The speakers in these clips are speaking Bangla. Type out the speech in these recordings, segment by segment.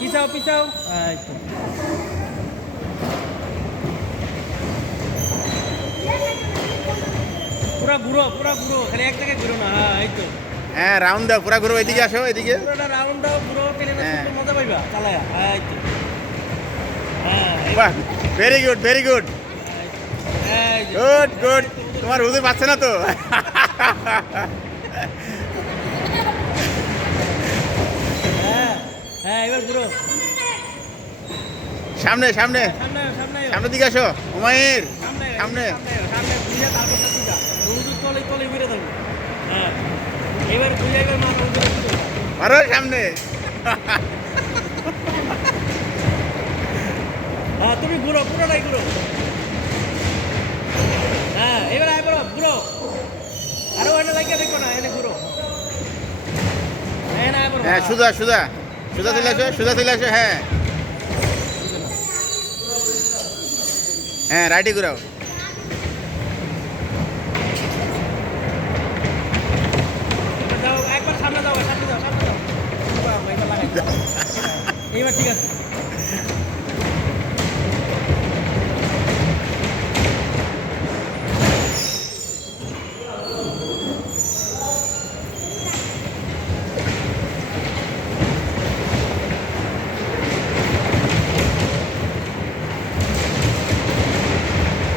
পিছাও পিছাও। পুরা ঘুরো পুরা ঘুরো, খালি এক জায়গায় ঘুরো না। হ্যাঁ এই তো। হ্যাঁ রাউন্ড দাও, পুরা ঘুরো, এদিকে আসো, এদিকে। পুরোটা রাউন্ড দাও, ঘুরো, পেলে হ্যাঁ। মজা পাইবা চালায়া। হ্যাঁ এই তো। হ্যাঁ বাহ, ভেরি গুড ভেরি গুড এই যে। Good good. তোমার হুজুর পাচ্ছে না তো? হ্যাঁ হ্যাঁ এবার ঘুরো। সামনে সামনে সামনে সামনে সামনের দিকে আসো উমাইর। সামনে সামনে। সামনে ঘুরে তারপর না তুই যা। হুজুর তলে তলে ঘুরে থাকবো। হ্যাঁ এবার ঘুরে এবার মাথা ঘুরে ঘুরে। আরো সামনে। হ্যাঁ তুমি ঘুরো, পুরোটাই ঘুরো। হ্যাঁ এবার আয় বলো ঘুরো। আরো এনে লাগিয়ে দেখো না, এনে ঘুরো। এনে আয় বলো। হ্যাঁ সুজা সুজা সুজা চলে আসো, সুজা চলে আসো। হ্যাঁ হ্যাঁ রাইটে ঘুরাও। এবার যাও, একবার সামনে যাও, সামনে যাও, সামনে যাও। এবার লাগাই দাও। এইবার ঠিক আছে।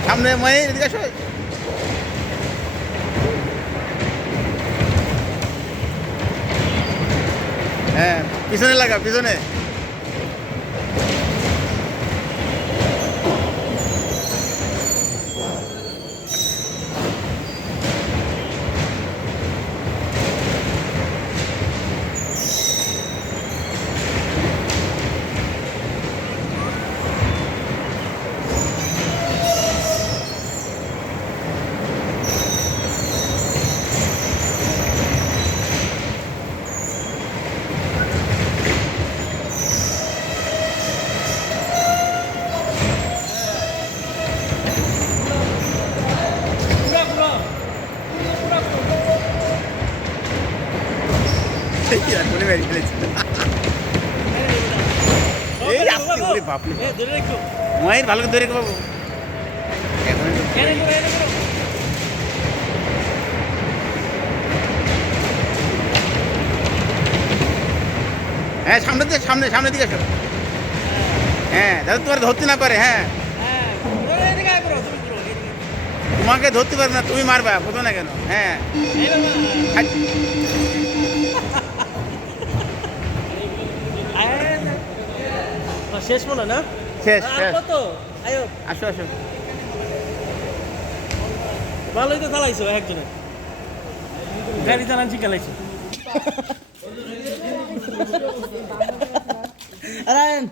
সামনে উমাইর, এদিকে আসো। হ্যাঁ পিছনে লাগা, পিছনে। ঘুরো ঘুরো ঘুরো ঘুরো। এখনই বেরিয়ে ফেলেছি। এই আস্তে করে বাপরে। এ ধরে রাখো। উমাইর ভালো করে ধরে রেখো বাবু। এখন এনে ঘুরো, এনে ঘুরো। হ্যাঁ সামনে দিকে, সামনে সামনের দিকে আসো। হ্যাঁ যাতে তোমার ধরতে না পারে। হ্যাঁ হ্যাঁ ধরে এদিকে আয় বলো, তুমি ঘুরো এদিকে। তোমাকে ধরতে পারবে না, তুমি মারবা, বুঝো না কেন? হ্যাঁ এইবার না। হাট। শেষ মনে না? শেষ আর শেষ। কত? আয়ো আসো আসো। ভালোই তো চালাইছো একজনে। গাড়ি চালান শিখালাইছো। আরায়ন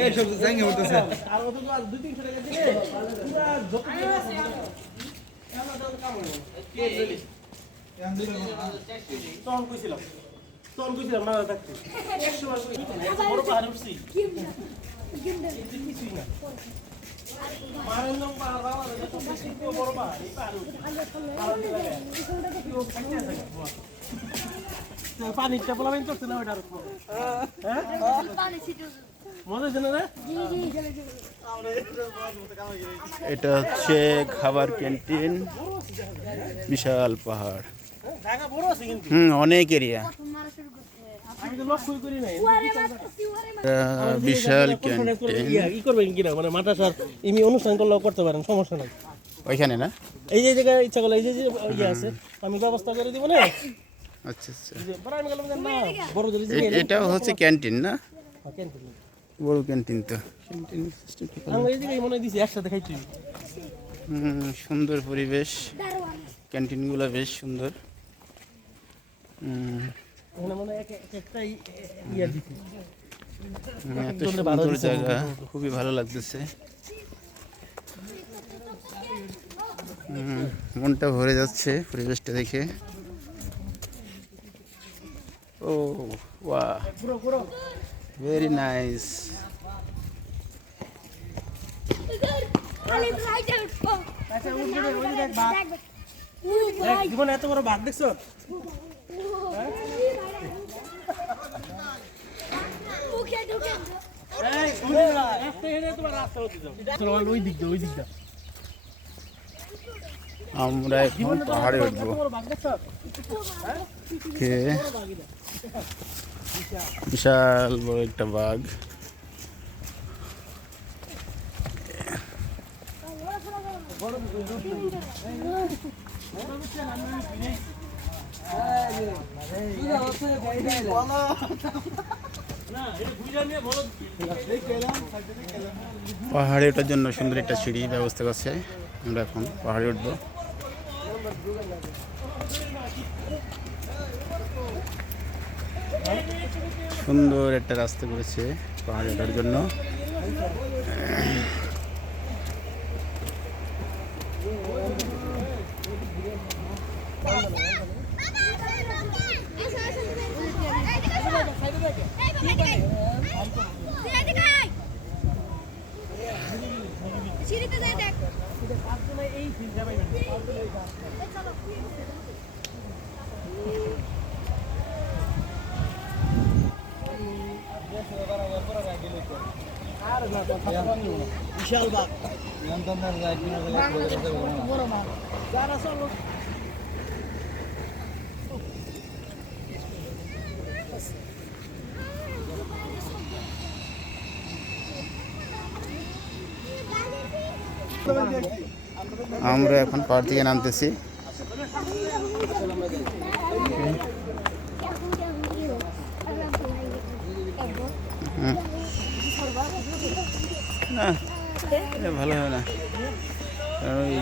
এই সব জাঙ্গে উঠতেছে। আর অত তো আর 2-300 টাকা দিলে পুরা যত তখন কইছিলাম না থাকতে 100 বার বড় পাহাড় উঠছি। কিছুই না মারন্দম পাহাড় বাবা, বড় পাহাড় এই পাহাড় পানিটা বলাবেন করছে না ওইটার উপর। হ্যাঁ মজা হচ্ছে না রে? এটা হচ্ছে খাবার ক্যান্টিন, বিশাল পাহাড়। জায়গা বড় আছে কিন্তু। অনেক এরিয়া। আমি তো লক্ষ্যই করি নাই। বিশাল ক্যান্টিন ই করবেন কিনা মানে মাথা সার এমনি অনুষ্ঠান করলেও করতে পারেন, সমস্যা নাই। ওইখানে না? এই যে জায়গায় ইচ্ছা করলে এই যে ইয়ে আছে আমি ব্যবস্থা করে দিব না। আচ্ছা আচ্ছা। এই যে বড় আমি গেলাম যে না বড় যদি এটাও হচ্ছে ক্যান্টিন না? ক্যান্টিন বড় ক্যান্টিন তো। ক্যান্টিন সিস্টেমটা ভালো। আমি এই জায়গায় মনে দিছি একসাথে খাইছি। সুন্দর পরিবেশ, ক্যান্টিনগুলো বেশ সুন্দর। এখানে মনে একটা ইয়ে দিছি। এত সুন্দর জায়গা, খুবই ভালো লাগতেছে। মনটা ভরে যাচ্ছে পরিবেশটা দেখে। ও ওয়া, ভেরি নাইস। আচ্ছা উঠবে ওই যে দেখ বাঘ দেখ জীবনে এত বড় বাঘ দেখছো এই শুনে না একটা হেডে তোমার রাস্তা হতে দাও চলো ওই দিক দাও আমরা এখন পাহাড়ে উঠবো কে বিশাল বড় একটা বাঘ পাহাড়ে ওঠার জন্য সুন্দর একটা সিঁড়ি ব্যবস্থা করছে আমরা এখন পাহাড়ে উঠবো সুন্দর একটা রাস্তা করেছে পাহাড়ে ওঠার জন্য বিশাল বাঘ নিয়ন্ত্রণের বড় মাছ যারা চলো আমরা এখন পাহাড় থেকে নামতেছি না এটা ভালো হবে না কারণ ওই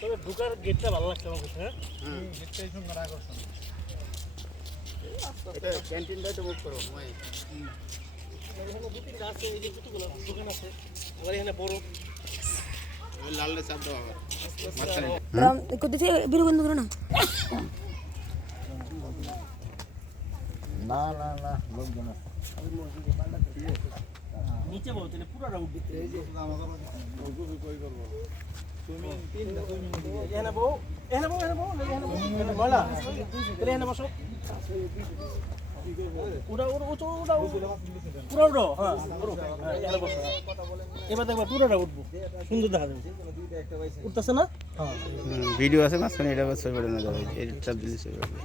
তবে ঢুকার গেটটা ভালো লাগছে আমার কাছে গেটটাই সুন্দর আকর্ষণ এটা ক্যান্টিনটা তো বুক করো মই এখানে দু তিনটা আছে এই যে কতগুলো দোকান আছে আবার এখানে বড় ওই লাললে চাপ দাও আবার মাঝখানে কোথায় বিরু বন্ধ করো না না না না লোকজন নিচে বল তাহলে পুরোটা উঠবে তুমি তিনটা এখানে বউ বলা তাহলে এখানে বসো পুরা হ্যাঁ এখানে বসো এবার দেখবা পুরোটা উঠবো সুন্দর দেখা যাবে উঠতেছে না হ্যাঁ ভিডিও আছে মাঝখানে এটা ছবি বানানো যাবে এই চাপ দিলে ছবি বানাবে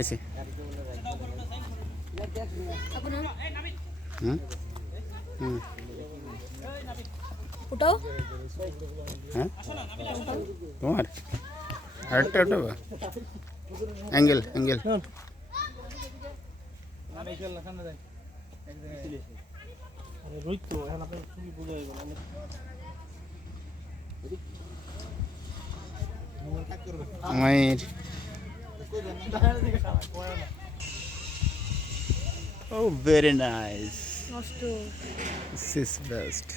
এসে হুম হুম ওটাও হ্যাঁ তোমার আরেকটা ওঠাবো অ্যাঙ্গেল রোহিত তো এখন আপনার ছবি বোঝা যাবে না মায়ের Oh, very nice. নষ্ট This is best.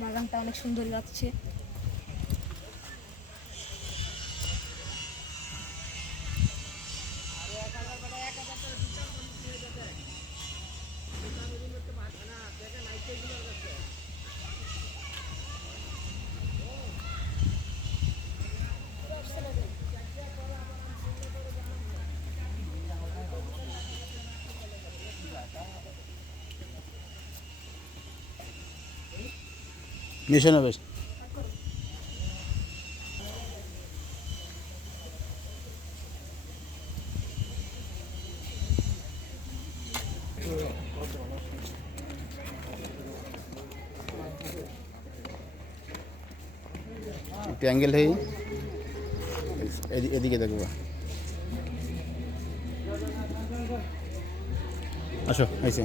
বাগানটা অনেক সুন্দর লাগছে Mission of it. অ্যাঙ্গেল হয়ে এদিকে দেখবো আসো আইসে